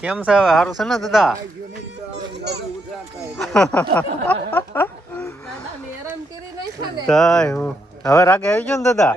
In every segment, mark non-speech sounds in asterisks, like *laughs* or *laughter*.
કેમ છે હવે? સારું છે ને દાદા? હવે રાગે આવી ગયો ને દાદા?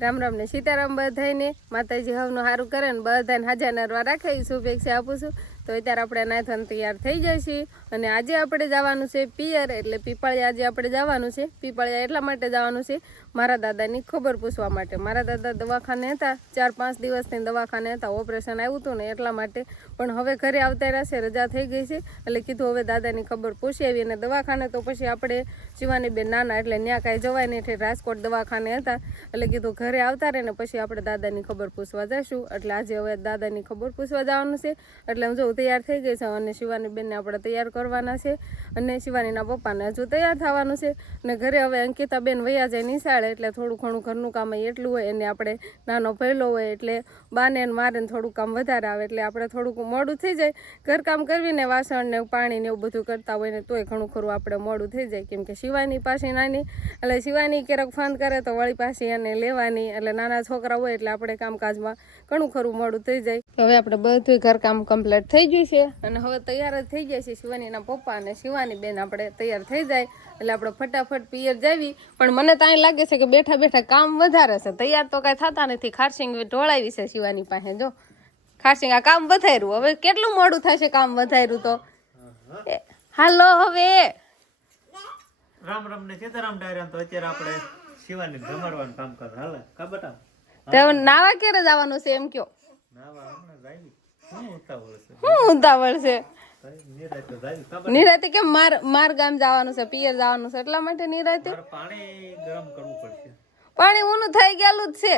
રામ રામ ને સીતારામ બધાને માતાજી હવનું સારું કરે ને બધાને હાજર નરવા રાખે શુભેચ્છા આપું છું. તો અત્યારે આપણે નાથન તૈયાર થઈ જાય અને આજે આપણે જવાનું છે પિયર, એટલે પીપળિયા આજે આપણે જવાનું છે. પીપળિયા એટલા માટે જવાનું છે મારા દાદાની ખબર પૂછવા માટે. મારા દાદા દવાખાને હતા, ચાર પાંચ દિવસની દવાખાને હતા, ઓપરેશન આવ્યું હતું ને એટલા માટે. પણ હવે ઘરે આવતા રહેશે રજા થઈ ગઈ છે. એટલે કીધું હવે દાદાની ખબર પૂછી આવી અને દવાખાને તો પછી આપણે શિવાની બેન નાના, એટલે ત્યાં કાંઈ જવાય નહીં. એટલે રાજકોટ દવાખાને હતા. એટલે કીધું ઘરે આવતા રહે ને પછી આપણે દાદાની ખબર પૂછવા જઈશું. એટલે આજે હવે દાદાની ખબર પૂછવા જવાનું છે. એટલે હું જો તૈયાર થઈ ગઈ છે અને શિવાની બેનને આપણે તૈયાર કરવાના છે અને શિવાનીના પપ્પાને હજુ તૈયાર થવાનું છે અને ઘરે હવે અંકિતા બેન વૈયા જાય નિશાળે એટલે થોડું ઘણું ઘરનું કામ એટલું હોય એને આપણે નાનો પહેલો હોય એટલે બાને મારે થોડું કામ વધારે આવે એટલે આપણે થોડુંક મોડું થઈ જાય. ઘરકામ કરવીને વાસણ ને પાણી ને એવું બધું કરતા હોય ને તોય ઘણું ખરું આપણે મોડું થઈ જાય. કેમ કે શિવાની પાસે નાની, એટલે શિવાની ક્યારેક ફોન કરે તો વળી પાસે એને લેવાની. એટલે નાના છોકરા હોય એટલે આપણે કામકાજમાં ઘણું ખરું મોડું થઈ જાય. હવે આપણે બધું ઘરકામ કમ્પ્લીટ થઈ ગયું છે. અને હવે તૈયાર જ થઈ ગયા છે શિવાનીના પપ્પા અને શિવાની બેન આપણે તૈયાર થઈ જાય. એટલે આપણે ફટાફટ પિયર જાવી. પણ મને તો અહીં લાગે છે કે બેઠા બેઠા કામ વધારે છે. તૈયાર તો કાંઈ થતા નથી. ખારસિંગ ઢોળાવી છે શિવાની પાસે જો. ખારસિંગ આ કામ વધાર્યું. હવે કેટલું મોડું થશે કામ વધાર્યું તો? હાલો હવે. રામ રામ ને સીતારામ ડાયરા તો અત્યારે આપણે શિવાની જમાડવાનું કામ કર. હાલે કા બટા? તો નાવા ક્યારે જવાનું છે એમ કયો? શું ઉતાવળ છે? નિરાંત કેમ માર માર ગામ જવાનું છે પિયર જવાનું છે એટલા માટે નિરાતે? પાણી ગરમ કરવું પડશે. પાણી ઊનું થઈ ગયેલું જ છે.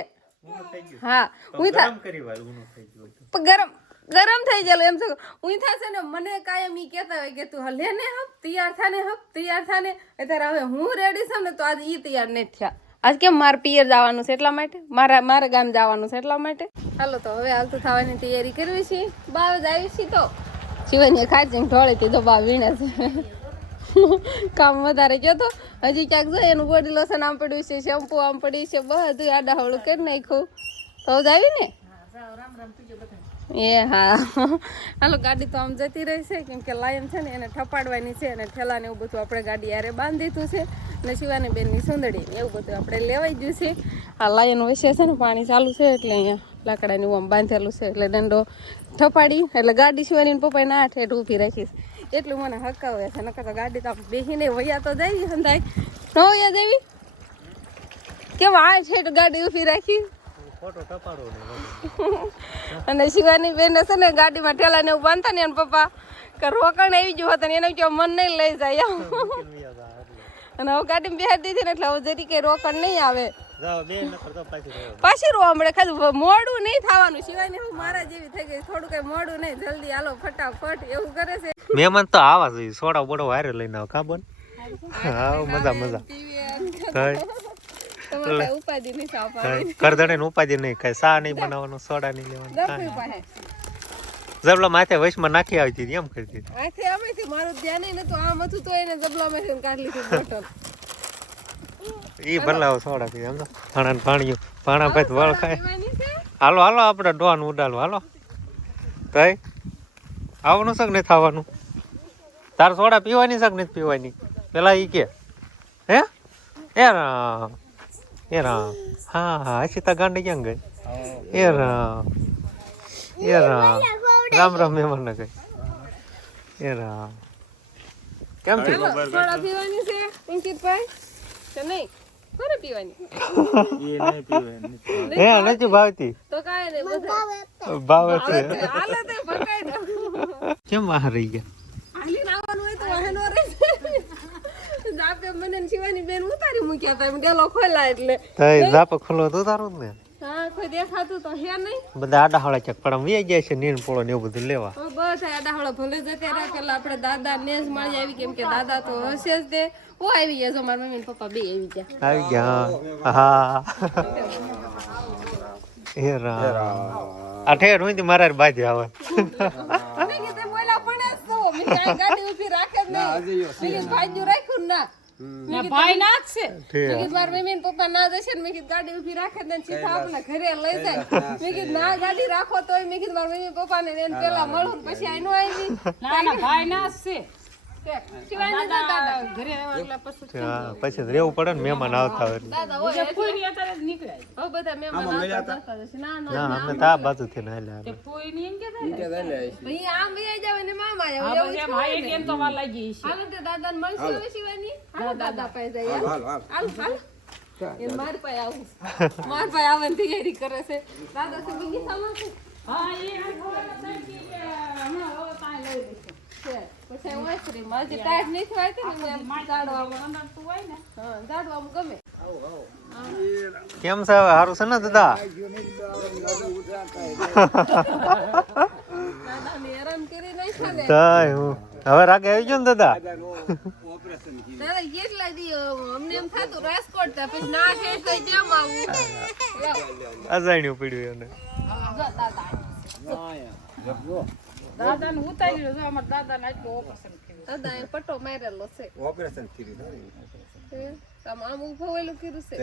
હા હું ગરમ કરી વાર ઊનું થઈ ગયું પણ ગરમ ગરમ થઈ ગયેલું એમ છે. હું થશે ને મને કાયમ ઈ કહેતા હોય કે તું હલે ને હપ તૈયાર થાને હપ તૈયાર થાને. અત્યારે હવે હું રેડી છું ને તો આજ ઈ તૈયાર નથી થયા. આજ કેમ મારે પિયર જવાનું છે એટલા માટે? મારા મારા ગામ જવાનું છે એટલા માટે? હાલો તો હવે હાલતું થવાની તૈયારી કરવી છે. બાવ જ આવી છે તો. શિવનીએ ખાચી ઢોળે તે તો બાવ વીણે છે. કામ વધારે ગયો તો? હજી ક્યાંક જોઈએ એનું બોડી લોશન આમ પડ્યું છે, શેમ્પુ આમ પડ્યું છે બધું આડાહવળું કરી નાખ્યું. તો જ આવી ને? એ હા. હાલો, ગાડી તો આમ જતી રહી છે લાયન છે ને એને ઠપાડવાની છે અને ઠેલાને એવું બધું આપણે ગાડી યારે બાંધી દીધું છે અને શિવાની બેનની સુંદડી એવું બધું આપણે લેવાઈ ગયું છે. આ લાયન વચ્ચે છે ને પાણી ચાલુ છે એટલે અહીંયા લાકડાની આમ બાંધેલું છે એટલે દંડો ઠપાડી એટલે ગાડી શિવાની પપ્પાએ ના ઠેઠ ઊભી રાખીશ એટલું મને હકાવે છે, નકર તો ગાડી તો આમ બેસીને વૈયા તો જાય સંધાય ન વૈયા દેવી કેમ આ ઠેઠ ગાડી ઊભી રાખી? અને શિવાની બેન હશે ને ગાડીમાં ઠેલા ને એવું બાંધતા ને એના પપ્પા કે રોકાણ આવી ગયું હતું એને કે મન નહીં લઈ જાય. અને હવે ગાડીમાં બેહાડી દીધી ને એટલે હવે જરી કઈ રોકાણ નહીં આવે. જાઓ બે નકર પાછી. રોવા મળે ખાલી મોડું નહીં થવાનું. શિવાની હું મારા જેવી થઈ ગઈ થોડું કઈ મોડું નહીં. જલ્દી હાલો ફટાફટ એવું કરે છે. મહેમાન તો આવા જોઈએ સોડા બોડો વારે લઈને આવ કાબન હા મજા મજા. કરદણે ને ઉપાધિ નહીં કઈ સા નહીં બનાવવાનું સોડા નહીં લેવાનું જબલા માથે વૈશમાં નાખી આવતી હતી એમ કરતી હતી. આથી આમેથી મારું ધ્યાન ય નતું આમ હતું તો એને જબલામાંથી કાઢી લીધું બોટલ. ઈ બદલાવો સોડા પી સમજો ભાણા ને ભાણિયું ભાણા ભાઈ વળ ખાય. હાલો હાલો આપણે ડોન ઉડાલો હાલો. કઈ આવવાનું શક કે થવાનું? તાર સોડા પીવાની શક નથી પીવાની? પેલા ઈ કે. હે? એ રામ એ રામ હા હા અશિતા ગાંડી ક્યાં ગઈ એ રામ એ રામ રામ રામ મહેમાન ને ગઈ એ રામ કેમ છે પીવાની છે અંકિતભાઈ કે નહીં કોને પીવાની હે નથી ભાવતી તો નહીં બધા ભાવે છે હાલે તે ભરકાઈ દે કેમ બહાર રહી ગયા હાલીને આવવાનું હોય તો વાહન રહે જાપે મને શિવાની બેન ઉતારી મૂક્યા હતા ડેલો ખોલા એટલે. તઈ ઝાપ ખુલ્લો તો તારું ને. હા કોઈ દેખાતું તો હે નહીં. બધા આડા હાળા ચક વી ગયા છે નીણ પોળો ને એવું બધું લેવા. બસ આ ડાહળો ભલે જતે રાખેલા આપણે દાદા ને જ મળી આવી કેમ કે દાદા તો હશે જ તે. ઓ આવી ગયા છો મારા મમ્મી ને પપ્પા બે આવી ગયા. આવી ગયા હા. એ રામ. આ ઠેર હું મારા બાજુ આવે. મેં કીધું બોલા પણ જ તો મેં ગાડી ઊભી રાખે જ નહીં. મેં રાખ્યું ને. ના ભાઈ ના જ છે. મેં કીધું મારા મમ્મી ને પપ્પા ના જશે ને મેં કીધું ગાડી ઊભી રાખે ને સીધા આપણા ઘરે લઈ જાય. મેં કીધું ના ગાડી રાખો તોય. મેં કીધું મારા મમ્મી પપ્પા ને એને પેલા મળું ને પછી આઈ નો આવી. ના ના ભાઈ ના જ છે. પછી રહેવું પડે ને મહેમાન આવતા હોયની ના ના ના. અમે તો આ બાજુ થી ના લે ની. ને તો તે ને માર પાસે આવું. માર પાસે આવવાની તૈયારી કરે છે. દાદા છે બગીચામાં છે? હા એ હમણાં હવે લઈ લઈશું. છે. પછી હું આઈસ્ક્રીમ ટાઈટ નહીં થવાય કે ને એમ જાડવામાં તું હોય ને. હા જાડવામાં ગમે. કેમ છે હવે? સારું છે ને દાદા? હવે રાગે આવી ગયો ને દાદા? દાદા કેટલા દી અમને એમ થતું રાજકોટ તા પછી ના છે તો જેમ આવું. અજાણ્યું પડ્યું એને. દાદા. દાદા ને ઉતારી લીધું અમારા દાદા ને આટલું ઓપરેશન કર્યું. દાદા એ પટ્ટો મારેલો છે. ઓપરેશન કર્યું આમ આમ ઊભું વેલું કીધું છે.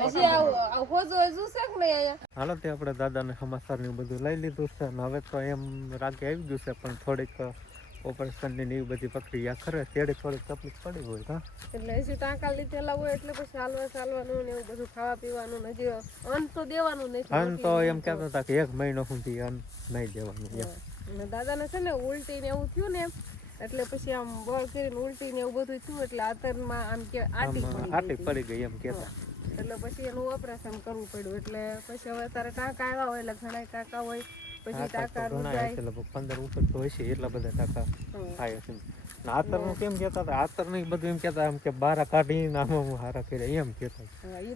પછી આવું આવું હોજો હજુ છે કે નહીં અહીંયા? હાલો તે આપણે દાદાને સમાચાર ને બધું લઈ લીધું છે અને હવે તો એમ રાગે આવી ગયું છે પણ થોડીક ઓપરેશનની ની એવી બધી પ્રક્રિયા કરે ત્યારે થોડીક તકલીફ પડી હોય હા? એટલે હજી ટાંકા લીધેલા હોય એટલે પછી હાલવા ચાલવાનું ને એવું બધું ખાવા પીવાનું ને હજી અન્ન તો દેવાનું નથી અન્ન તો એમ કહેતા હતા કે એક મહિનો સુધી અન્ન નહીં દેવાનું દાદાને છે ને ઉલટી ને એવું થયું ને એટલે પછી આમ બળ કરીને ઉલટી ને એવું બધું થયું એટલે આતરમાં આમ કે આટી આટી પડી ગઈ એમ કેતા એટલે પછી એનું ઓપરેશન કરવું પડ્યું એટલે પછી હવે તારે ટાંકા આવ્યા હોય એટલે ઘણા ટાંકા હોય પછી ટાંકા રૂજાય પંદર ઉપર તો હશે એટલા બધા ટાકા થાય હશે નું કેમ કેતા હતા? આતરનું ઈ બધું એમ કેતા એમ કે બારા કાઢીને આમાં હું હારા કર્યા એમ આમ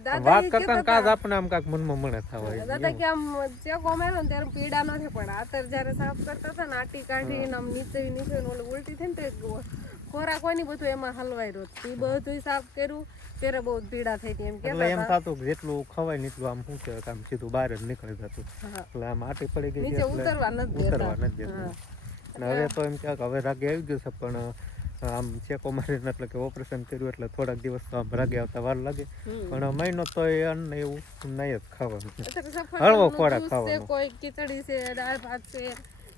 દાદા વાત કરતા ને કાજ આપણે આમ કાક મનમાં મણે થવા દાદા કે આમ ચેકો મેલો ને ત્યારે પીડા નથી પણ આતર જ્યારે સાફ કરતા હતા ને આટી કાઢીને આમ નીચે નીચે ને ઓલું ઉલટી થઈ ને તો ખોરાક હોય ને બધું એમાં હલવાઈ રહ્યો. એ બધું સાફ કર્યું ત્યારે બહુ પીડા થઈ હતી એમ એટલે એમ થતું કે જેટલું ખવાય ને એટલું આમ શું કહેવાય આમ સીધું બહાર જ નીકળી જતું. એટલે આમ આટી પડી ગઈ નીચે ઉતરવા નથી ઉતરવા નથી દેતું. અને હવે તો એમ કે હવે રાગે આવી ગયું છે પણ આમ ચેકો મારીને એટલે કે ઓપરેશન કર્યું એટલે થોડાક દિવસ તો આમ રાગે આવતા વાર લાગે. પણ મહિનો તો એ અન્ન એવું નહીં જ ખાવાનું હળવો ખોરાક ખાવાનો. કોઈ ખીચડી છે દાળ ભાત છે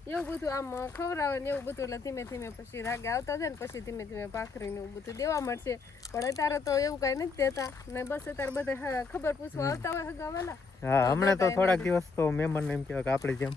એવું બધું આમ ખવડાવે ને એવું બધું એટલે ધીમે ધીમે પછી રાગે આવતા છે ને પછી ધીમે ધીમે ભાખરી ને એવું બધું દેવા મળશે. પણ અત્યારે તો એવું કઈ નથી દેતા. ને બસ અત્યારે બધા ખબર પૂછવા આવતા હોય હગાવાલા. હા હમણાં તો થોડાક દિવસ તો મહેમાન એમ કહેવાય કે આપણે જેમ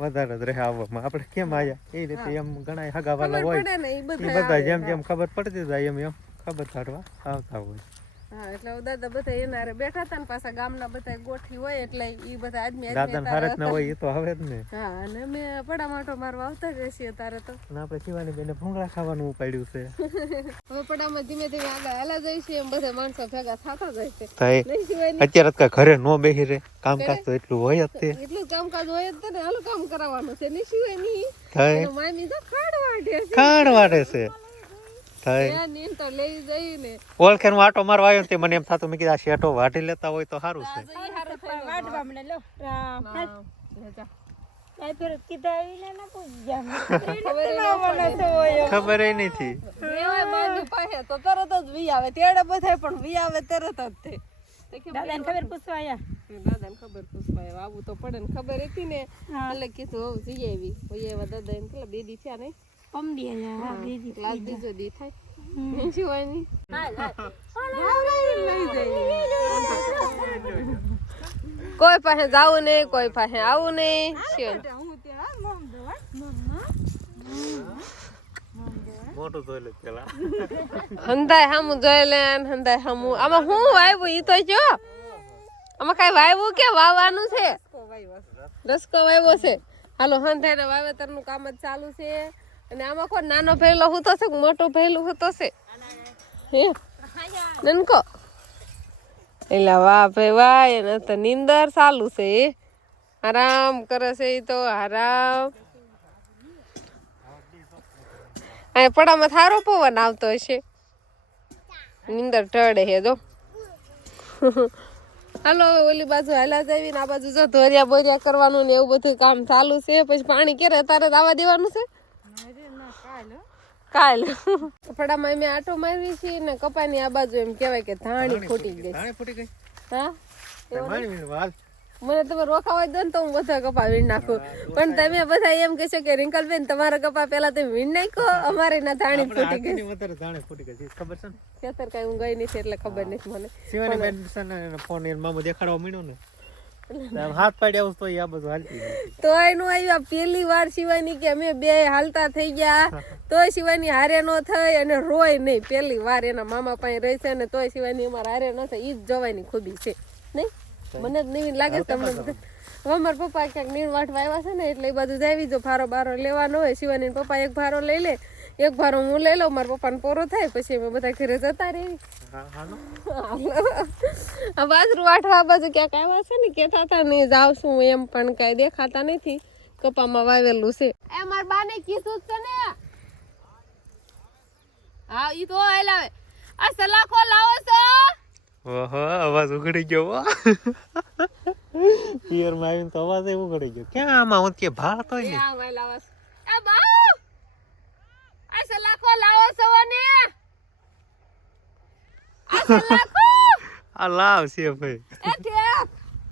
વધારે જ રહે આવવામાં. આપણે કેમ આવ્યા એ રીતે એમ ઘણા હગાવાલા હોય. એ બધા જેમ જેમ ખબર પડતી જાય એમ એમ ખબર કાઢવા આવતા હોય. હા એટલે દાદા બધા એના બેઠા હતા ને પાછા ગામના બધા ગોઠી હોય એટલે એ બધા આદમી દાદા આદમી ના હોય એ તો હવે જ ને. હા અને અમે પડા માટો મારવા આવતા જ છીએ તારે તો. અને આપણે શિવાની બેને ભૂંગળા ખાવાનું ઉપાડ્યું છે. *laughs* હવે પડામાં ધીમે ધીમે આગળ હાલા જાય છે એમ બધા માણસો ભેગા થતા જાય છે. અત્યારે તો ઘરે નો બેહી રે કામકાજ તો એટલું હોય જ તે. એટલું કામકાજ હોય જ ને હાલું કામ કરાવવાનું છે. એનો મામી તો ખાડ વાઢે છે છે. થાય. ઓળખે હું આટો મારવા આવ્યો તે મને એમ થતું મેં કીધું આ શેઠો વાટી લેતા હોય તો સારું છે. વાટવા મને લો. ના ખબર ન નથી તો તરત જ વી આવે. તેડે બધાય પણ વી આવે તરત જ તે. તે દાદાને ખબર પૂછવા આયા? દાદાને ખબર પૂછવા આવ્યા. આવું તો પડે ને ખબર હતી ને. એટલે કીધું હોવ જઈ આવી. દાદા એમ કેટલા બે દી થયા નહીં. કોઈ પાસે જાવું નહીં કોઈ પાસે આવું નહીં મોટું જોઈ લે પેલા હંધાય હામું જોઈ લે હંધાય હામું આમાં હું વાવ્યું ઈ તો જો આમાં કઈ વાવ્યું કે વાવવાનું છે રસકો વાવ્યો છે હાલો હંધાય ને વાવેતરનું કામ જ ચાલુ છે અને આમાં કોઈ નાનો ભેલો હોતો છે મોટો ભેલું હોતો છે હે? નનકો? એલા વાહ ભાઈ વાહ, એને તો નીંદર ચાલુ છે આરામ કરે છે એ તો, આરામ. અહીં પડામાં થારો પવન આવતો હશે. નીંદર ટળે હે, જો. હાલો, ઓલી બાજુ હાલા જાવી ને આ બાજુ જો ધોરિયા બોરિયા કરવાનું ને એવું બધું કામ ચાલુ છે, પછી પાણી ક્યારે તારે આવવા દેવાનું છે? કાલ કપડામાં મેં આટો મારી છે ને કપાની આ બાજુ એમ કહેવાય કે ધાણી ફૂટી ગઈ. ધાણી ફૂટી ગઈ? હા? મને તમે રોકાવા દો ને તો હું બધા કપા વીણ નાખું. પણ તમે બધા એમ કહેશો કે રિંકલબેન તમારા કપા પેલા તમે વીણ નાખો અમારે ના ધાણી ફૂટી ગઈ. વધારે ધાણી ફૂટી ગઈ છે. ખબર છે ને? ખેતર કઈ હું ગઈ નથી એટલે ખબર નથી મને. શિવાની બેન છે ને એને ફોન મામો દેખાડવા મળ્યો ને. હાથ તો આ બધું હાલતી તો એનું આવ્યા. પેલી વાર શિવાની કે અમે બે હાલતા થઈ ગયા. તોય શિવાની હારે ન થઈ અને રોય નહીં. પેલી વાર એના મામા પાસે રહે છે ને તોય શિવાની અમારા હારે ન થાય ઈ જ જોવાની ખૂબી છે. નહીં? મને જ નહીં લાગે તમને અમારા પપ્પા ક્યાંક નીણ વાટવા આવ્યા છે ને એટલે એ બધું જાવી જો ભારો બારો લેવાનો હોય. શિવાની પપ્પા એક ભારો લઈ લે. એક ભારો હું લઈ લઉં મારા પપ્પાને પૂરો થાય પછી અમે બધા ઘરે જતા રહી હા હાલો આ બાજુ વાટવા બાજુ ક્યાંક આવ્યા છે ને કેતા હતા ને જાવશું એમ પણ કાંઈ દેખાતા નથી. કપામાં વાવેલું છે. એ માર બાને કીધું છે ને. હા ઈ તો હલાવે આ સલાખો લાવો છો? ઓહો અવાજ ઉઘડી ગયો પિયરમાં આવીને તો અવાજ એ ઉઘડી ગયો. ક્યાં આમાં? હું કે ભાત હોય ને. આ લાવો એ બાઉ આ સલાખો લાવો છો ને આ સલાખો આ લાવ છે ભાઈ એ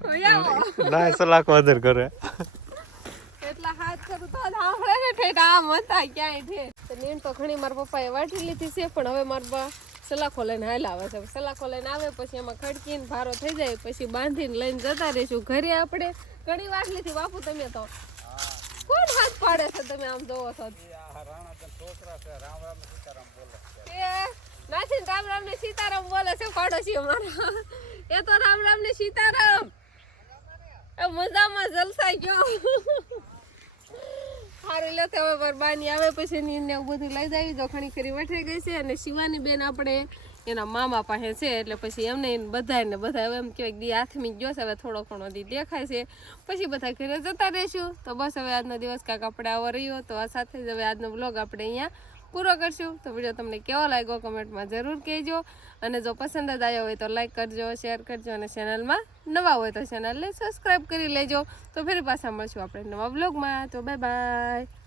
ઓયાવો ના સલાહ કદર કરે એટલા હાથ કરું તો જ ને ઠેઠ આમ હતા ક્યાંય ઠેઠ તો નીણ તો ઘણી મારા પપ્પાએ વાટી લીધી છે પણ હવે મારા બા સલાખો લઈને હાલ આવે છે. સલાખો લઈને આવે પછી એમાં ખડકીને ભારો થઈ જાય પછી બાંધીને લઈને જતા રહીશું ઘરે આપણે. ઘણી વાર લીધી બાપુ તમે તો હાથ છે તમે આમ જોવો છો. એ નાથી રામ રામ ને સીતારામ બોલે છે. પાડોશી અમારા. એ તો રામ રામ ને સીતારામ. એ મજામાં જલસા ગયો. સારું લે હવે બરબાની આવે પછી ને એવું બધું લઈ જાવી તો ઘણી ખરી વઠે ગઈ છે અને શિવાની બેન આપણે એના મામા પાસે છે એટલે પછી એમને બધા ને બધા એમ કહેવાય દી હાથમી છે, હવે થોડો ઘણો દી દેખાય છે. પછી બધા ઘરે જતા રહેશું. તો બસ હવે આજનો દિવસ કાંઈક આપણે આવો રહ્યો. તો આ સાથે જ હવે આજનો બ્લોગ આપણે અહીંયા પૂરો કરશું. તો વીડિયો તમને કેવો લાગ્યો કમેન્ટમાં જરૂર કહેજો. અને જો પસંદ જ આવ્યો હોય તો લાઇક કરજો શેર કરજો અને ચેનલમાં નવા હોય તો ચેનલને સબસ્ક્રાઈબ કરી લેજો. તો ફરી પાછા મળશું આપણે નવા બ્લોગમાં તો બાય બાય